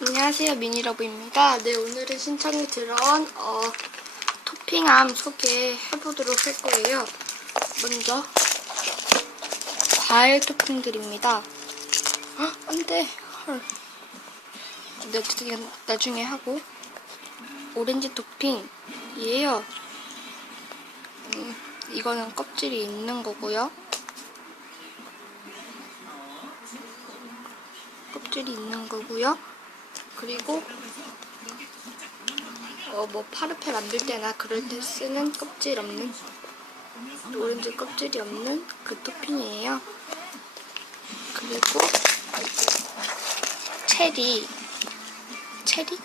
안녕하세요 미니러브입니다. 네 오늘은 신청이 들어온 어, 토핑함 소개해보도록 할 거예요. 먼저 과일 토핑들입니다. 헉, 안돼 헐. 네, 어쨌든 이건 나중에 하고 오렌지 토핑이에요. 음, 이거는 껍질이 있는 거고요. 껍질이 있는 거고요. 그리고 어 뭐 파르페 만들 때나 그럴 때 쓰는 껍질 없는 오렌지 껍질이 없는 그 토핑이에요. 그리고 체리 체리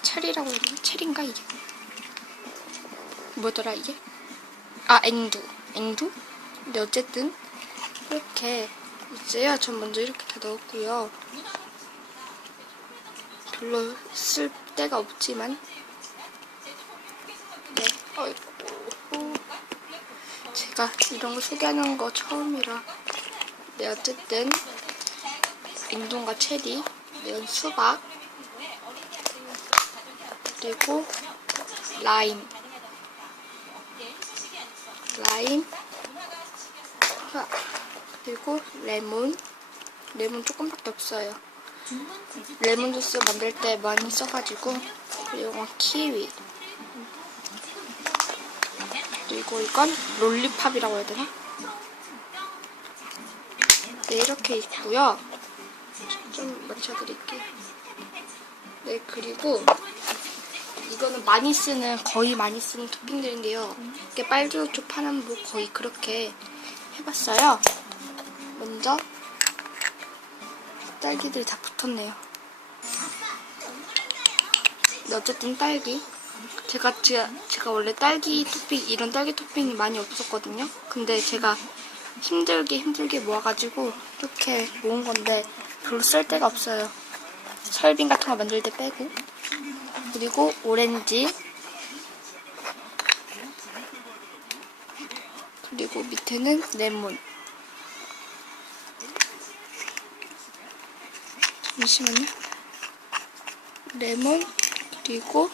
체리라고 되나? 체리인가 이게? 뭐더라 이게? 아 앵두 앵두? 근데 어쨌든 이렇게 있어요. 전 먼저 이렇게 다 넣었고요. 별로 쓸 데가 없지만. 네 어이구. 제가 이런 거 소개하는 거 처음이라 네 어쨌든 앵두과 체리 네 수박 그리고 라임. 라임 아, 그리고 레몬. 레몬 조금밖에 없어요 레몬 주스 만들 때 많이 써가지고 그리고 키위. 그리고 이건 롤리팝이라고 해야 되나? 네 이렇게 있고요. 좀 맞춰드릴게요. 네 그리고 이거는 많이 쓰는 거의 많이 쓰는 토핑들인데요. 이게 빨주노초 파남보 거의 그렇게 해봤어요. 먼저 딸기들이 다 붙었네요. 근데 어쨌든 딸기. 제가, 제가, 제가 원래 딸기 토핑, 이런 딸기 토핑이 많이 없었거든요. 근데 제가 힘들게 힘들게 모아가지고 이렇게 모은 건데 별로 쓸 데가 없어요. 설빙 같은 거 만들 때 빼고. 그리고 오렌지. 그리고 밑에는 레몬. 잠시만요. 레몬 그리고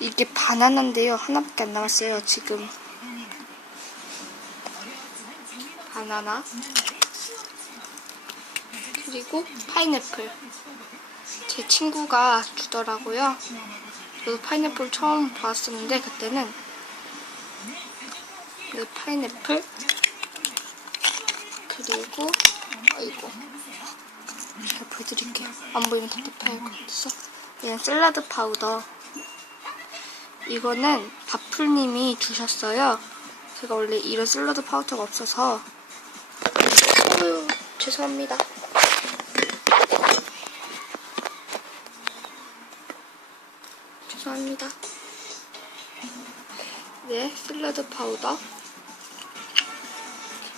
이게 바나나인데요. 하나밖에 안 남았어요. 지금 바나나 그리고 파인애플 제 친구가 주더라고요. 저도 파인애플 처음 봤었는데 그때는 네, 파인애플 그리고 아 제가 보여드릴게요. 안 보이면 답답할 것 같아서. 얘는 샐러드 파우더. 이거는 바풀님이 주셨어요. 제가 원래 이런 샐러드 파우더가 없어서. 어휴, 죄송합니다. 죄송합니다. 네, 샐러드 파우더.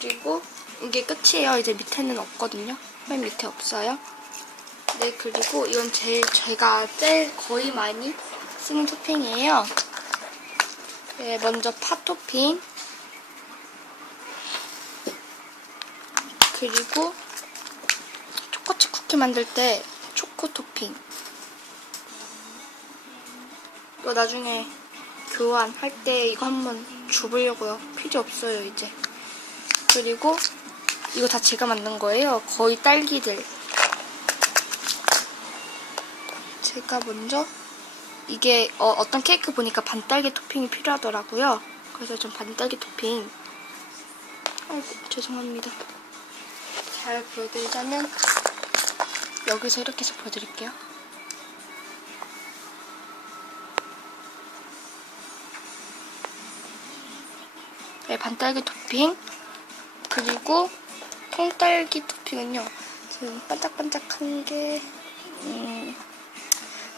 그리고 이게 끝이에요. 이제 밑에는 없거든요. 맨 밑에 없어요. 네, 그리고 이건 제일 제가 제일 거의 많이 쓰는 토핑이에요. 네, 먼저 파 토핑. 그리고 초코칩 쿠키 만들 때 초코 토핑. 또 나중에 교환할 때 이거 한번 줘보려고요. 필요 없어요, 이제. 그리고 이거 다 제가 만든 거예요. 거의 딸기들. 제가 먼저 이게 어, 떤 케이크 보니까 반딸기 토핑이 필요하더라고요. 그래서 좀 반딸기 토핑. 아이고 죄송합니다. 잘 보여드리자면 여기서 이렇게 해서 보여드릴게요. 네, 반딸기 토핑. 그리고 통딸기 토핑은요. 지금 반짝반짝한 게 음,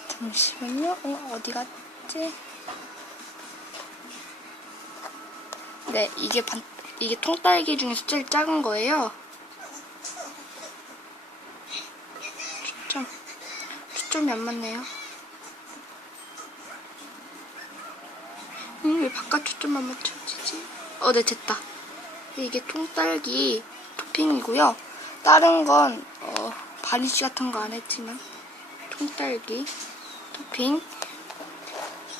잠시만요. 어, 어디 갔지? 네, 이게 반 이게 통딸기 중에서 제일 작은 거예요. 초점 초점이 안 맞네요. 음, 왜 바깥 초점만 맞춰지지? 어, 네, 됐다. 이게 통딸기 토핑이고요. 다른 건 어, 가니쉬 같은 거 안 했지만 통딸기 토핑.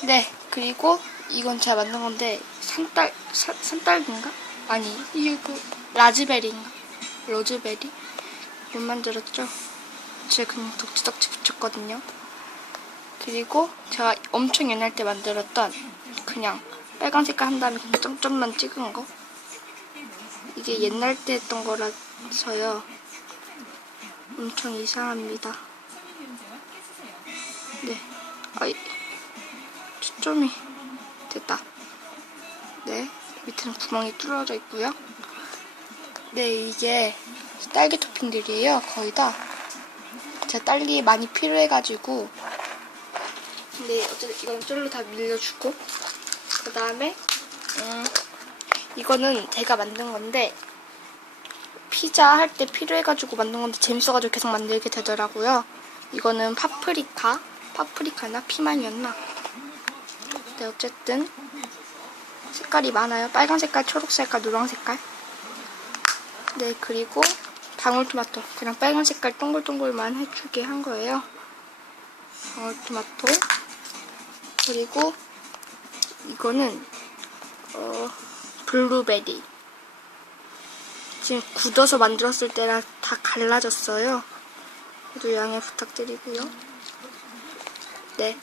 네 그리고 이건 제가 만든 건데 산딸 산, 산딸기인가? 아니 이거 라즈베리인가? 로즈베리? 못 만들었죠? 제가 그냥 덕지덕지 붙였거든요. 그리고 제가 엄청 옛날 때 만들었던 그냥 빨간 색깔 한 다음에 그냥 점점만 찍은 거 이게 옛날 때 했던 거라서요. 엄청 이상합니다. 네. 아이 초점이 됐다. 네. 밑에는 구멍이 뚫어져 있고요. 네 이게 딸기 토핑들이에요 거의 다. 제가 딸기 많이 필요해가지고. 근데 어쨌든 이건 쫄로 다 밀려주고. 그 다음에 음, 이거는 제가 만든 건데 피자 할 때 필요해가지고 만든 건데 재밌어가지고 계속 만들게 되더라고요. 이거는 파프리카 파프리카나 피망이었나? 네 어쨌든 색깔이 많아요. 빨간 색깔 초록 색깔 노랑 색깔. 네 그리고 방울토마토. 그냥 빨간 색깔 동글동글만 해주게 한 거예요. 방울토마토. 그리고 이거는 어 블루베리. 지금 굳어서 만들었을 때라 다 갈라졌어요. 모두 양해 부탁드리고요. 네.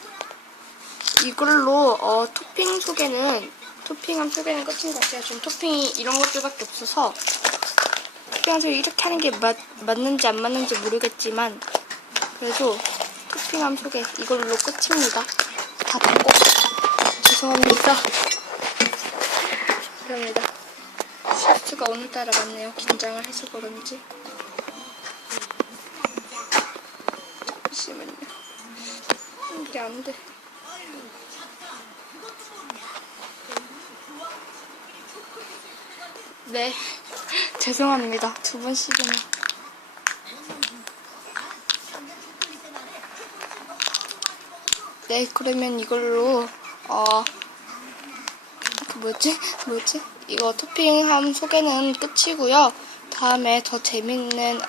이걸로 어, 토핑 소개는 토핑한 소개는 끝인 것 같아요. 지금 토핑이 이런 것들밖에 없어서 토핑한 소개 이렇게 하는 게 맞, 맞는지 안 맞는지 모르겠지만 그래도 토핑함 소개 이걸로 끝입니다. 다 닫고 죄송합니다 죄송합니다. 실수가 오늘따라 많네요. 긴장을 해서 그런지. 잠시만요. 이게 안 돼. 네. 죄송합니다. 두 번씩이나 네 그러면 이걸로 어그 뭐지? 뭐지? 이거 토핑함 소개는 끝이고요. 다음에 더 재밌는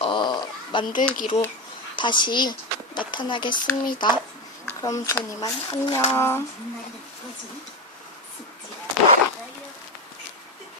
어, 만들기로 다시 나타나겠습니다. 그럼 전 이만 안녕.